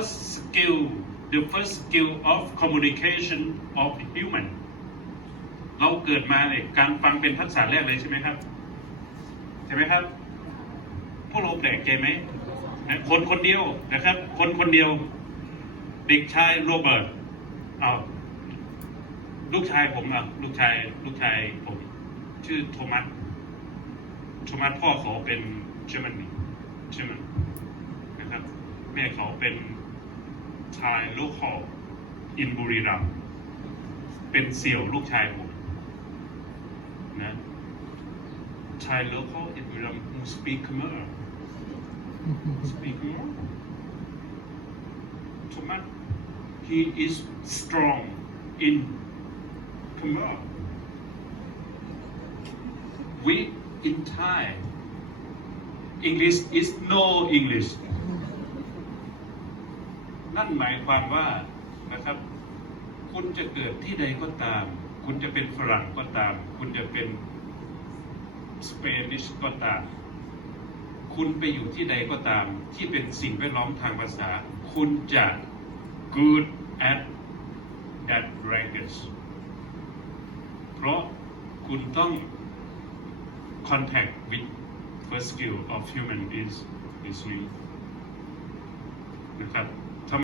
first skill the first skill of communication of human เราเกิดมาเนี่ยการฟังเป็นทักษะแรกเลยใช่ไหมครับ ใช่ไหมครับ พวกเราแปลกใจไหมคนคนเดียวนะครับ คนคนเดียว เด็กชายโรเบิร์ตอาลูกชายผมอะลูกชาย ลูกชายผม ชื่อโทมัสโทมัสพ่อเขาเป็นเยอรมนีเยอรมันนะครับ แม่เขาเป็น ชายลูกหออินบุรีรัมย์เป็นเสี่ยวลูกชายผมนะ ชายลูกหออินบุรีรัมย์ who speak Khmer speak Khmer Thomas he is strong in Khmer weak in Thai English is no English นั่นหมายความว่านะครับ คุณจะเกิดที่ใดก็ตาม คุณจะเป็นฝรั่งก็ตาม คุณจะเป็นสเปนิชก็ตาม คุณไปอยู่ที่ใดก็ตาม ที่เป็นสิ่งแวดล้อมทางภาษา คุณจะ good at that language เพราะคุณต้อง contact with first skill of human is listening นะครับ